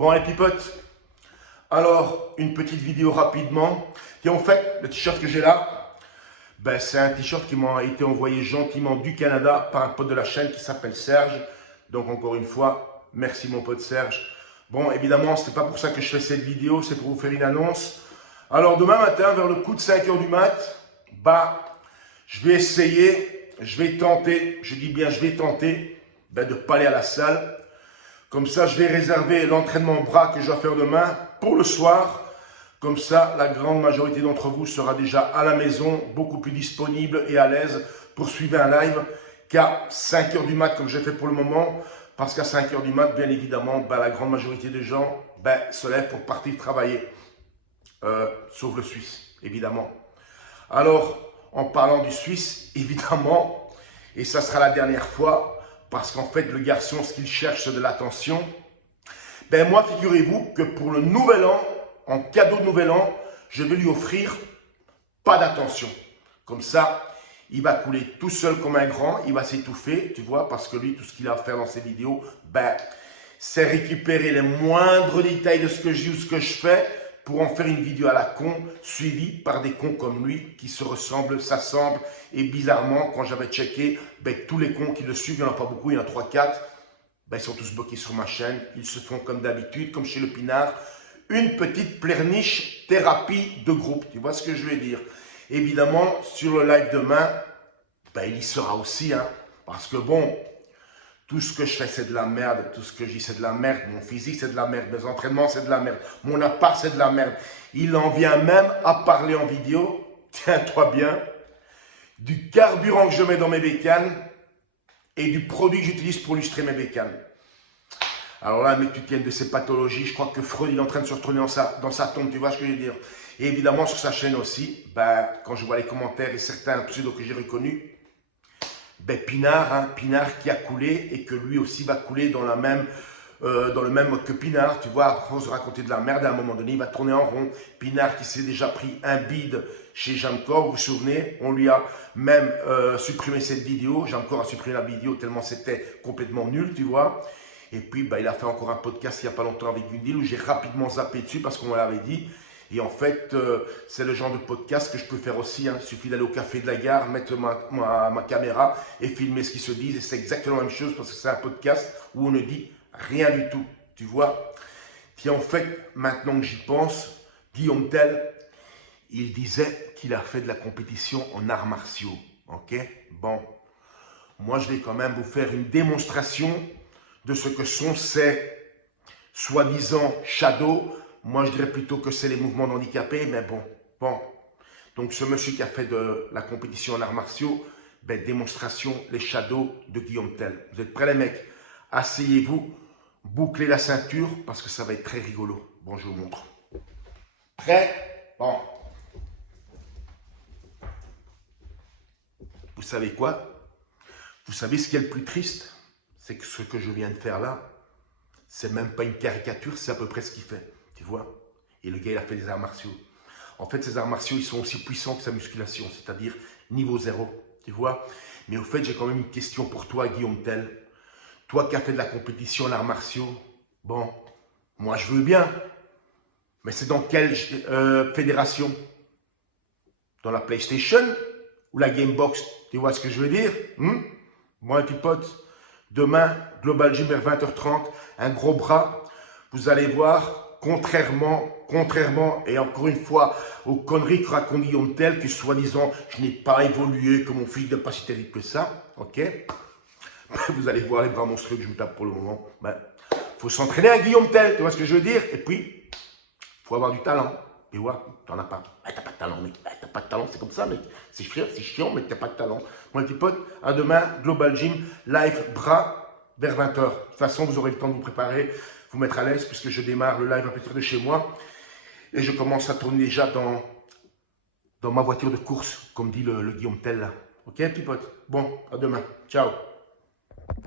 Bon les pipotes, alors une petite vidéo rapidement. Et en fait, le t-shirt que j'ai là, c'est un t-shirt qui m'a été envoyé gentiment du Canada par un pote de la chaîne qui s'appelle Serge. Donc encore une fois, merci mon pote Serge. Bon, évidemment, ce n'est pas pour ça que je fais cette vidéo, c'est pour vous faire une annonce. Alors demain matin, vers le coup de 5 h du mat, je vais essayer, je vais tenter, je dis bien je vais tenter, de ne pas aller à la salle. Comme ça, je vais réserver l'entraînement bras que je dois faire demain pour le soir. Comme ça, la grande majorité d'entre vous sera déjà à la maison, beaucoup plus disponible et à l'aise pour suivre un live qu'à 5 h du mat comme j'ai fait pour le moment. Parce qu'à 5 h du mat, bien évidemment, la grande majorité des gens se lèvent pour partir travailler. Sauf le Suisse, évidemment. Alors, en parlant du Suisse, évidemment, et ça sera la dernière fois, parce qu'en fait, le garçon, ce qu'il cherche, c'est de l'attention. Moi, figurez-vous que pour le nouvel an, en cadeau de nouvel an, je vais lui offrir pas d'attention. Comme ça, il va couler tout seul comme un grand, il va s'étouffer, tu vois, parce que lui, tout ce qu'il a à faire dans ses vidéos, c'est récupérer les moindres détails de ce que je dis ou ce que je fais pour en faire une vidéo à la con, suivie par des cons comme lui, qui se ressemblent, s'assemblent. Et bizarrement, quand j'avais checké, tous les cons qui le suivent, il n'y en a pas beaucoup, il y en a 3-4, ils sont tous bloqués sur ma chaîne. Ils se font comme d'habitude, comme chez le Pinard, une petite pleurniche thérapie de groupe. Tu vois ce que je veux dire? Évidemment, sur le live demain, il y sera aussi, parce que bon, tout ce que je fais, c'est de la merde. Tout ce que je dis, c'est de la merde. Mon physique, c'est de la merde. Mes entraînements, c'est de la merde. Mon appart, c'est de la merde. Il en vient même à parler en vidéo, tiens-toi bien, du carburant que je mets dans mes bécanes et du produit que j'utilise pour lustrer mes bécanes. Alors là, mec, tu tiens de ces pathologies. Je crois que Freud, il est en train de se retourner dans sa tombe. Tu vois ce que je veux dire? Et évidemment, sur sa chaîne aussi, quand je vois les commentaires et certains pseudos que j'ai reconnus, Pinard, Pinard qui a coulé et que lui aussi va couler dans le même mode que Pinard, tu vois, à force de raconter de la merde, à un moment donné, il va tourner en rond. Pinard qui s'est déjà pris un bide chez Jamcor, vous vous souvenez, on lui a même supprimé cette vidéo, Jamcor a supprimé la vidéo tellement c'était complètement nul, tu vois. Et puis, il a fait encore un podcast il n'y a pas longtemps avec Gundil où j'ai rapidement zappé dessus parce qu'on me l'avait dit. Et en fait, c'est le genre de podcast que je peux faire aussi. Il suffit d'aller au café de la gare, mettre ma caméra et filmer ce qui se dit. Et c'est exactement la même chose parce que c'est un podcast où on ne dit rien du tout. Tu vois? Puis en fait, maintenant que j'y pense, Guillaume Tell, il disait qu'il a fait de la compétition en arts martiaux. Ok? Bon, moi je vais quand même vous faire une démonstration de ce que sont ces soi-disant shadows. Moi, je dirais plutôt que c'est les mouvements d'handicapés, mais bon. Donc, ce monsieur qui a fait de la compétition en arts martiaux, démonstration, les shadows de Guillaume Tell. Vous êtes prêts, les mecs? Asseyez-vous, bouclez la ceinture, parce que ça va être très rigolo. Bon, je vous montre. Prêts? Bon. Vous savez quoi? Vous savez ce qui est le plus triste? C'est que ce que je viens de faire là, c'est même pas une caricature, c'est à peu près ce qu'il fait. Tu vois? Et le gars, il a fait des arts martiaux. En fait, ces arts martiaux, ils sont aussi puissants que sa musculation, c'est-à-dire niveau 0. Tu vois? Mais au fait, j'ai quand même une question pour toi, Guillaume Tell. Toi qui as fait de la compétition en arts martiaux, bon, moi je veux bien. Mais c'est dans quelle fédération? Dans la PlayStation ou la Gamebox? Tu vois ce que je veux dire? Moi, petit pote, demain, Global Gym vers 20 h 30, un gros bras. Vous allez voir, contrairement, et encore une fois, aux conneries que raconte Guillaume Tell, que soi-disant, je n'ai pas évolué, que mon physique n'est pas si terrible que ça, ok? Vous allez voir les bras monstrueux que je vous tape pour le moment. Faut s'entraîner à Guillaume Tell, tu vois ce que je veux dire? Et puis, faut avoir du talent. Tu vois, t'en as pas. T'as pas de talent, mec. T'as pas de talent, c'est comme ça, mec. C'est chiant, mais t'as pas de talent. Mon petit pote, à demain, Global Gym, live bras vers 20 h. De toute façon, vous aurez le temps de vous préparer, vous mettre à l'aise, puisque je démarre le live à partir de chez moi. Et je commence à tourner déjà dans ma voiture de course, comme dit le Guillaume Tell là. Ok, petit pote? Bon, à demain. Ciao.